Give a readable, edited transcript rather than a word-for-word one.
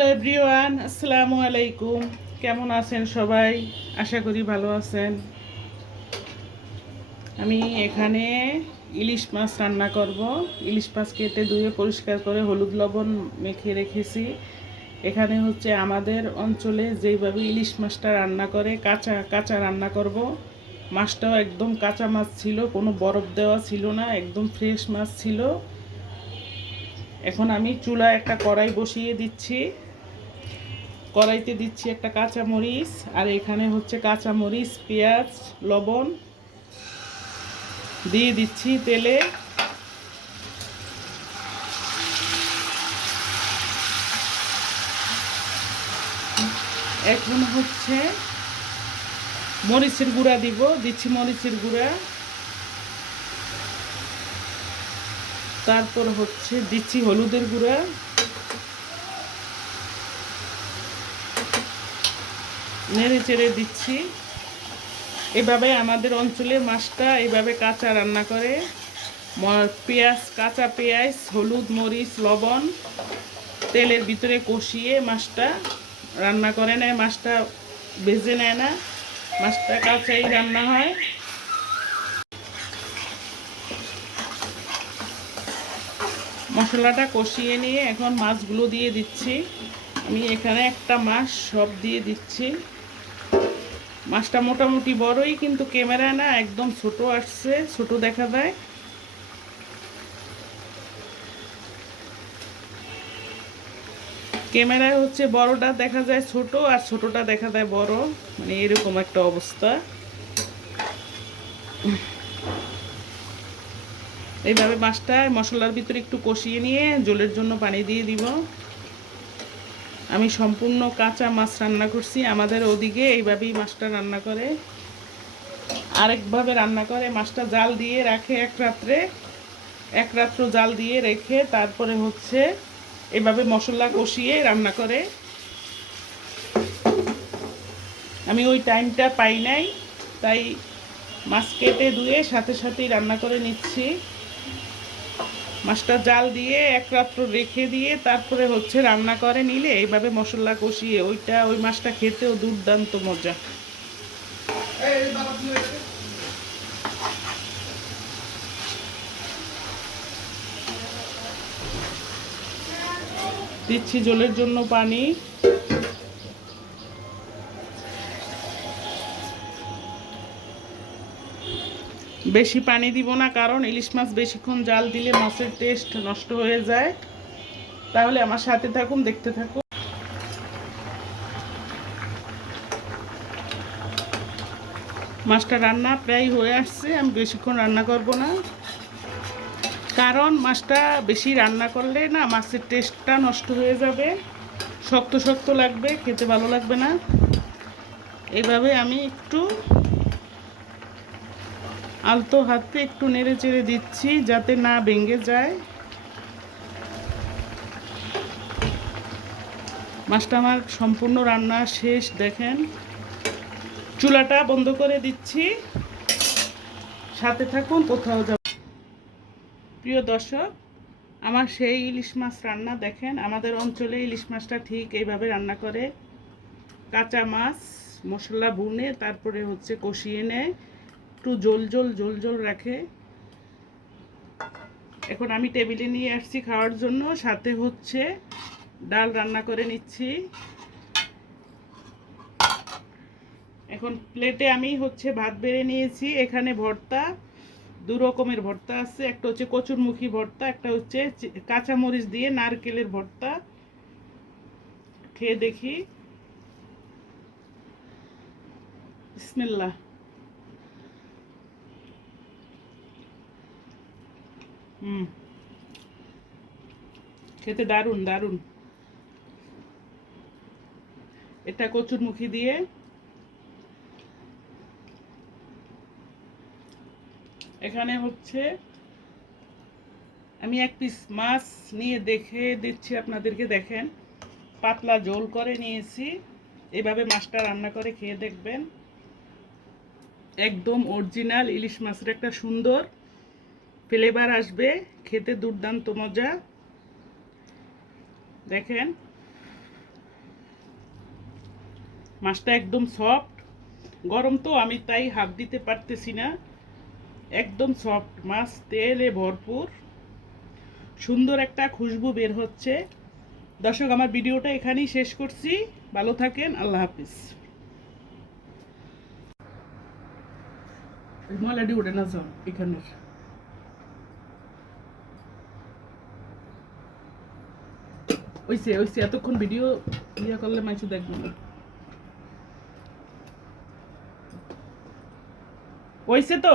Hello everyone, আসসালামু আলাইকুম। কেমন আছেন সবাই? আশা করি ভালো আছেন। আমি এখানে ইলিশ মাছ রান্না করব। ইলিশ মাছ কেটে ধুয়ে পরিষ্কার করে হলুদ লবণ মেখে রেখেছি। এখানে হচ্ছে আমাদের অঞ্চলে যেইভাবে ইলিশ মাছটা রান্না করে কাঁচা কাঁচা রান্না করব। মাছটাও একদম কাঁচা মাছ ছিল, কোনো বরফ দেওয়া ছিল না, একদম ফ্রেশ মাছ ছিল। এখন আমি চুলায় একটা কড়াই বসিয়ে দিচ্ছি। কড়াইতে দিচ্ছি একটা কাঁচা মরিচ, আর এখানে হচ্ছে কাঁচা মরিচ, পেঁয়াজ, লবণ দিয়ে দিচ্ছি তেলে। এখন হচ্ছে মরিচের গুঁড়া দিচ্ছি মরিচের গুঁড়া। তারপর হচ্ছে দিচ্ছি হলুদের গুঁড়া। নেড়ে চেড়ে দিচ্ছি। এভাবে আমাদের অঞ্চলে মাছটা এইভাবে কাঁচা রান্না করে। পেঁয়াজ, কাঁচা পেঁয়াজ, হলুদ, মরিচ, লবণ তেলের ভিতরে কষিয়ে মাছটা রান্না করে নেয়। মাছটা ভেজে নেয় না, মাছটা কাঁচাই রান্না হয়। মশলাটা কষিয়ে নিয়ে এখন মাছগুলো দিয়ে দিচ্ছি। আমি এখানে একটা মাছ সব দিয়ে দিচ্ছি। মাছটা মোটামুটি বড়ই, কিন্তু ক্যামেরা না একদম ছোট আসছে, ছোট দেখা যায়। ক্যামেরায় হচ্ছে বড়টা দেখা যায় ছোট, আর ছোটটা দেখা যায় বড়, মানে এরকম একটা অবস্থা। এইভাবে মাছটা মশলার ভিতরে একটু কষিয়ে নিয়ে ঝোলের জন্য পানি দিয়ে দিব। আমি সম্পূর্ণ কাঁচা মাছ রান্না করছি। আমাদের ওদিকে এইভাবেই মাছটা রান্না করে। আরেকভাবে রান্না করে, মাছটা জাল দিয়ে রাখে এক রাত্র জাল দিয়ে রেখে তারপরে হচ্ছে এভাবে মশলা কষিয়ে রান্না করে। আমি ওই টাইমটা পাই নাই, তাই মাছ কেটে ধুয়ে সাথে সাথেই রান্না করে নিচ্ছি। মাছটা জাল দিয়ে এক রাত্র রেখে দিয়ে তারপরে হচ্ছে রান্না করে নিলে এইভাবে মশলা কষিয়ে ওই মাছটা খেতেও দুর্দান্ত মজা। দিচ্ছি ঝোলের জন্য পানি। বেশি পানি দিব না, কারণ ইলিশ মাছ বেশিক্ষণ জাল দিলে মাছের টেস্ট নষ্ট হয়ে যায়। তাহলে আমার সাথে থাকুন, দেখতে থাকুন। মাছটা রান্না প্রায় হয়ে আসছে। আমি বেশিক্ষণ রান্না করব না, কারণ মাছটা বেশি রান্না করলে না মাছের টেস্টটা নষ্ট হয়ে যাবে, শক্ত শক্ত লাগবে, খেতে ভালো লাগবে না। এইভাবে আমি একটু আলতো হাতে একটু নেড়ে চেড়ে দিচ্ছি যাতে না ভেঙে যায়। মাছটা আমার সম্পূর্ণ রান্না শেষ। দেখেন, চুলাটা বন্ধ করে দিচ্ছি। সাথে থাকুন, কোথাও যাব। প্রিয় দর্শক, আমার সেই ইলিশ মাছ রান্না দেখেন। আমাদের অঞ্চলে ইলিশ মাছটা ঠিক এইভাবে রান্না করে। কাঁচা মাছ মশলা ভুনে তারপরে হচ্ছে কষিয়ে নেয়, একটু ঝোল ঝোল ঝোল ঝোল রাখে। এখন আমি টেবিলে নিয়ে আসছি খাওয়ার জন্য। সাথে হচ্ছে ডাল রান্না করে নিচ্ছি। এখন প্লেটে আমি হচ্ছে ভাত বেড়ে নিয়েছি। এখানে ভর্তা, দু রকমের ভর্তা আছে। একটা হচ্ছে কচুরমুখী ভর্তা, একটা হচ্ছে কাঁচামরিচ দিয়ে নারকেলের ভর্তা। খেয়ে দেখি। বিসমিল্লাহ। খেতে দারুণ দারুণ। এটা কচুরমুখী দিয়ে। এখানে হচ্ছে আমি এক পিস মাছ নিয়ে দেখে দিচ্ছি আপনাদেরকে। দেখেন, পাতলা ঝোল করে নিয়েছি। এভাবে মাছটা রান্না করে খেয়ে দেখবেন। একদম অরিজিনাল ইলিশ মাছের একটা সুন্দর ফ্লেভার আসবে, খেতে দুর্দান্ত মজা। দেখেন, মাছটা একদম সফট, গরম তো আমি তাই হাত দিতে পারতেছি না। একদম সফট মাছ, তেলে ভরপুর, সুন্দর একটা খুশবু বের হচ্ছে। দর্শক, আমার ভিডিওটা এখানেই শেষ করছি। ভালো থাকেন, আল্লাহ হাফিজ। ময়লাটি উঠে না যাও এখানের। ওইসে ওইসে এতক্ষণ ভিডিও ইয়ে করলে মাইসে দেখবো না। ওইসে তো।